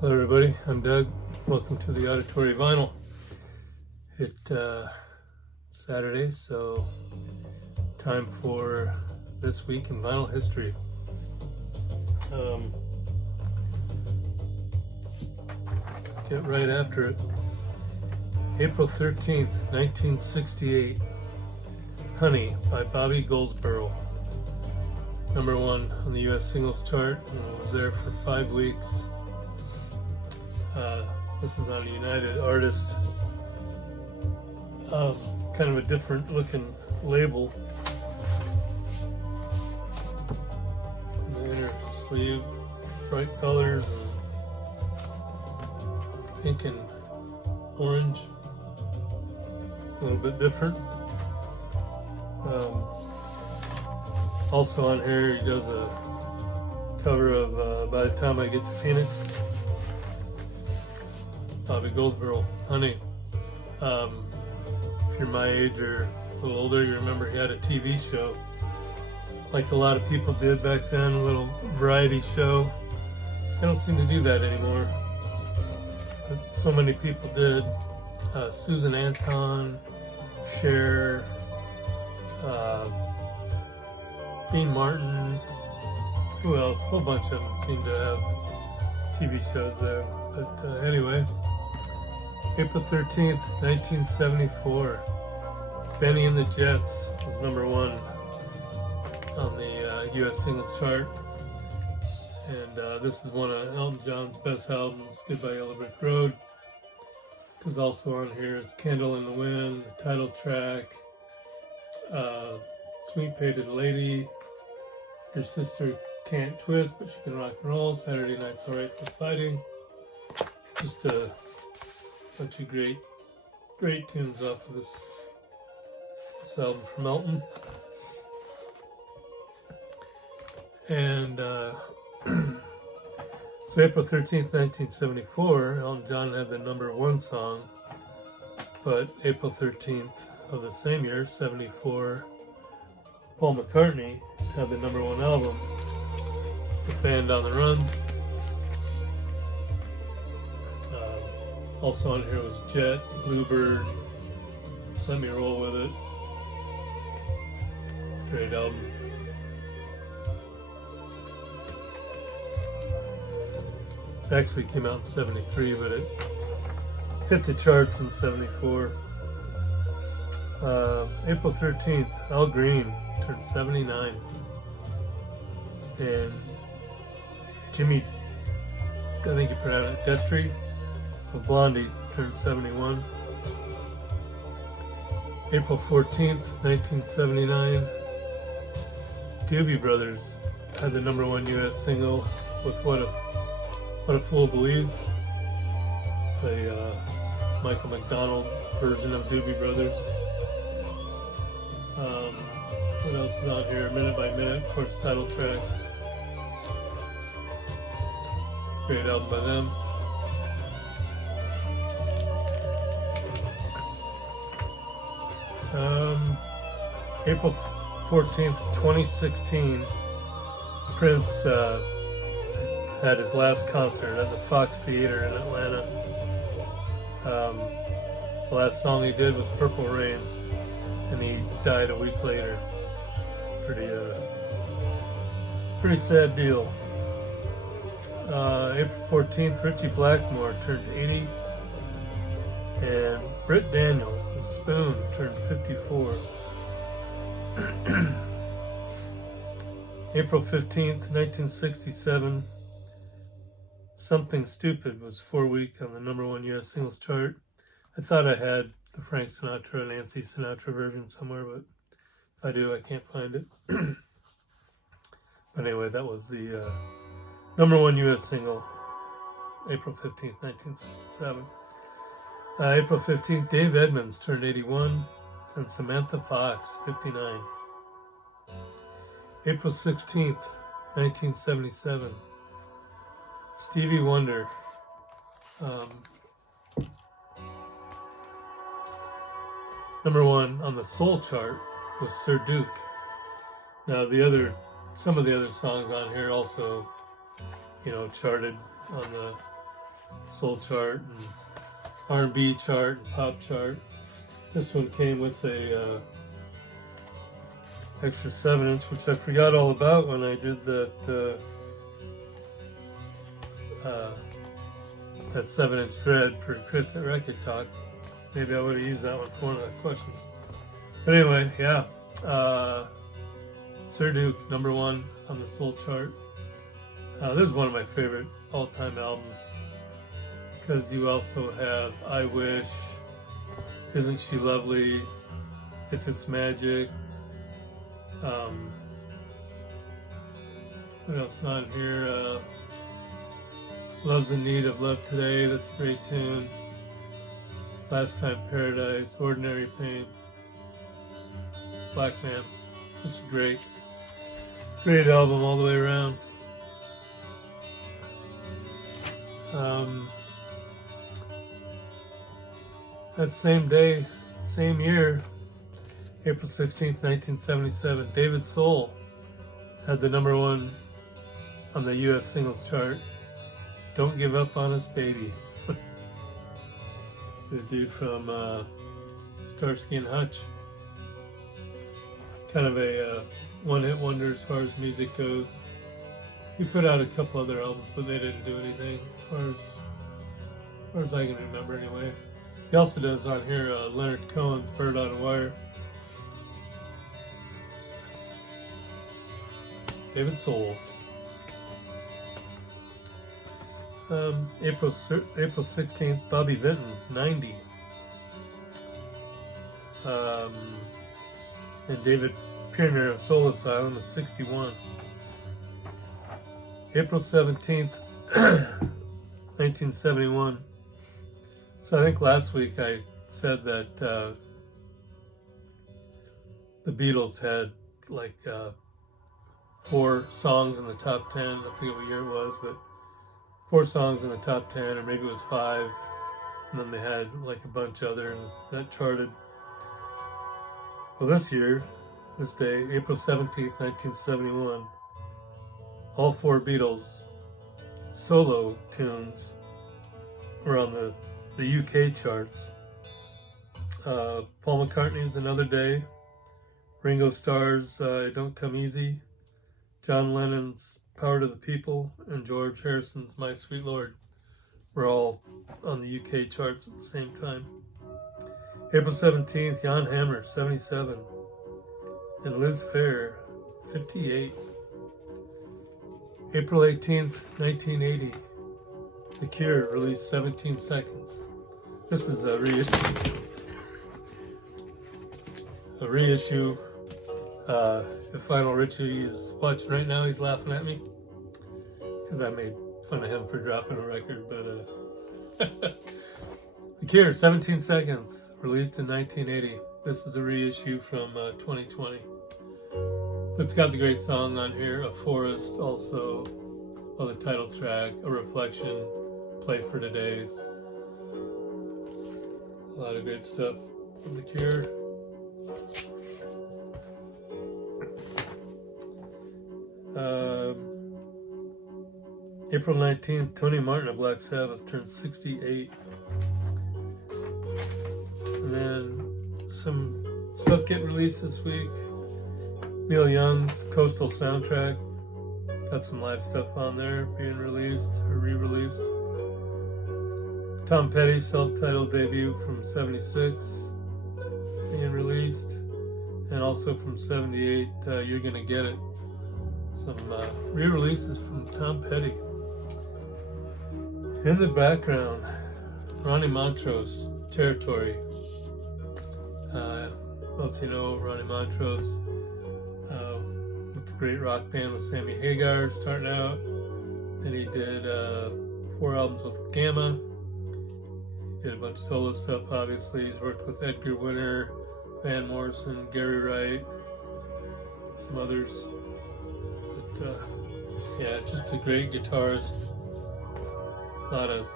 Hello everybody, I'm Doug. Welcome to the Auditory Vinyl. It's Saturday, so time for This Week in Vinyl History. Get right after it. April 13th, 1968. Honey by Bobby Goldsboro. Number one on the US singles chart, and it was there for 5 weeks. This is on a United Artists, kind of a different looking label. The inner sleeve, bright colors, pink and orange, a little bit different. Also on here, he does a cover of By the Time I Get to Phoenix. Bobby Goldsboro, Honey. If you're my age or a little older, you remember he had a TV show, like a lot of people did back then, a little variety show. I don't seem to do that anymore, but so many people did. Susan Anton, Cher, Dean Martin, who else? A whole bunch of them seem to have TV shows there. But anyway, April 13th, 1974, Benny and the Jets was number one on the US singles chart. And this is one of Elton John's best albums, Goodbye Yellow Brick Road. Because also on here is Candle in the Wind, the title track, Sweet Painted Lady, Your Sister Can't Twist, but she can rock and roll, Saturday Night's Alright for Fighting. Just a bunch of great tunes off of this album from Elton. And so April 13th, 1974, Elton John had the number one song, but April 13th of the same year, 74, Paul McCartney had the number one album, The Band on the Run. Also on here was Jet, Bluebird, Let Me Roll With It. Great album. It actually came out in 73, but it hit the charts in 74. April 13th, Al Green turned 79. And Jimmy, I think you pronounce it, Destry, of Blondie, turned 71. April 14th, 1979, Doobie Brothers had the number one US single with What a Fool Believes, the Michael McDonald version of Doobie Brothers. What else is on here? Minute by Minute, of course, title track. Great album by them. April 14th, 2016, Prince had his last concert at the Fox Theater in Atlanta. The last song he did was Purple Rain, and he died a week later. Pretty sad deal. April 14th, Ritchie Blackmore turned 80, and Britt Daniel of Spoon turned 54. April 15th, 1967, Something Stupid was 4 weeks on the number one US singles chart. I thought I had the Frank Sinatra, Nancy Sinatra version somewhere, but if I do, I can't find it. But anyway, that was the number one US single, April 15th, 1967. April 15th, Dave Edmunds turned 81, and Samantha Fox, 59. April 16th, 1977, Stevie Wonder. Number one on the soul chart was Sir Duke. Now some of the other songs on here also, charted on the soul chart and R&B chart and pop chart. This one came with a extra 7-inch, which I forgot all about when I did that 7-inch thread for Chris at Record Talk. Maybe I would have used that one for one of the questions. But anyway, yeah. Sir Duke, number 1 on the soul chart. This is one of my favorite all-time albums because you also have I Wish, Isn't She Lovely, If It's Magic. What else on here? Love's in Need of Love Today, that's a great tune. Last Time Paradise, Ordinary Pain, Black Man. Just a great album all the way around. That same day, same year, April 16th, 1977, David Soul had the number 1 on the U.S. singles chart. Don't Give Up on Us, Baby. The dude from Starsky and Hutch. Kind of a one-hit wonder as far as music goes. He put out a couple other albums, but they didn't do anything as far as I can remember anyway. He also does on here Leonard Cohen's Bird on a Wire. David Soul. April 16th, Bobby Vinton, 90. And David Pirner of Soul Asylum is 61. April 17th, 1971. So I think last week I said that the Beatles had like 4 songs in the top 10. I forget what year it was, but 4 songs in the top 10, or maybe it was 5. And then they had like a bunch other and that charted. Well, this year, this day, April 17th, 1971, all 4 Beatles solo tunes were on the UK charts. Paul McCartney's Another Day, Ringo Starr's Don't Come Easy, John Lennon's Power to the People, and George Harrison's My Sweet Lord were all on the UK charts at the same time. April 17th, Jan Hammer, 77, and Liz Phair, 58. April 18th, 1980, The Cure released 17 Seconds. This is a reissue. If Lionel Richie is watching right now, he's laughing at me because I made fun of him for dropping a record, but The Cure, 17 Seconds, released in 1980. This is a reissue from 2020. It's got the great song on here, A Forest, also, well, the title track, A Reflection, Play for Today. A lot of great stuff from The Cure. April 19th, Tony Martin of Black Sabbath turned 68. And then some stuff getting released this week. Neil Young's Coastal soundtrack. Got some live stuff on there being released or re-released. Tom Petty's self-titled debut from 76 being released. And also from 78, You're Gonna Get It. Some re-releases from Tom Petty. In the Ronnie Montrose, Territory. Most you know Ronnie Montrose with the great rock band with Sammy Hagar starting out. And he did 4 albums with Gamma. He did a bunch of solo stuff, obviously. He's worked with Edgar Winter, Van Morrison, Gary Wright, some others. But yeah, just a great guitarist. A lot of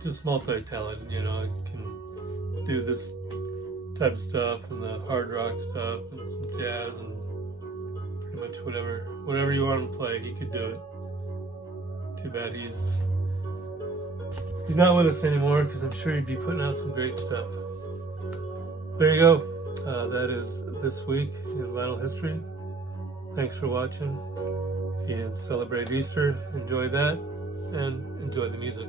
just multi-talented, you know, can do this type of stuff and the hard rock stuff and some jazz and pretty much whatever you want him to play, he could do it. Too bad he's He's not with us anymore because I'm sure he'd be putting out some great stuff. There you go. That is this week in vinyl history. Thanks for watching. If you celebrate Easter, enjoy that and enjoy the music.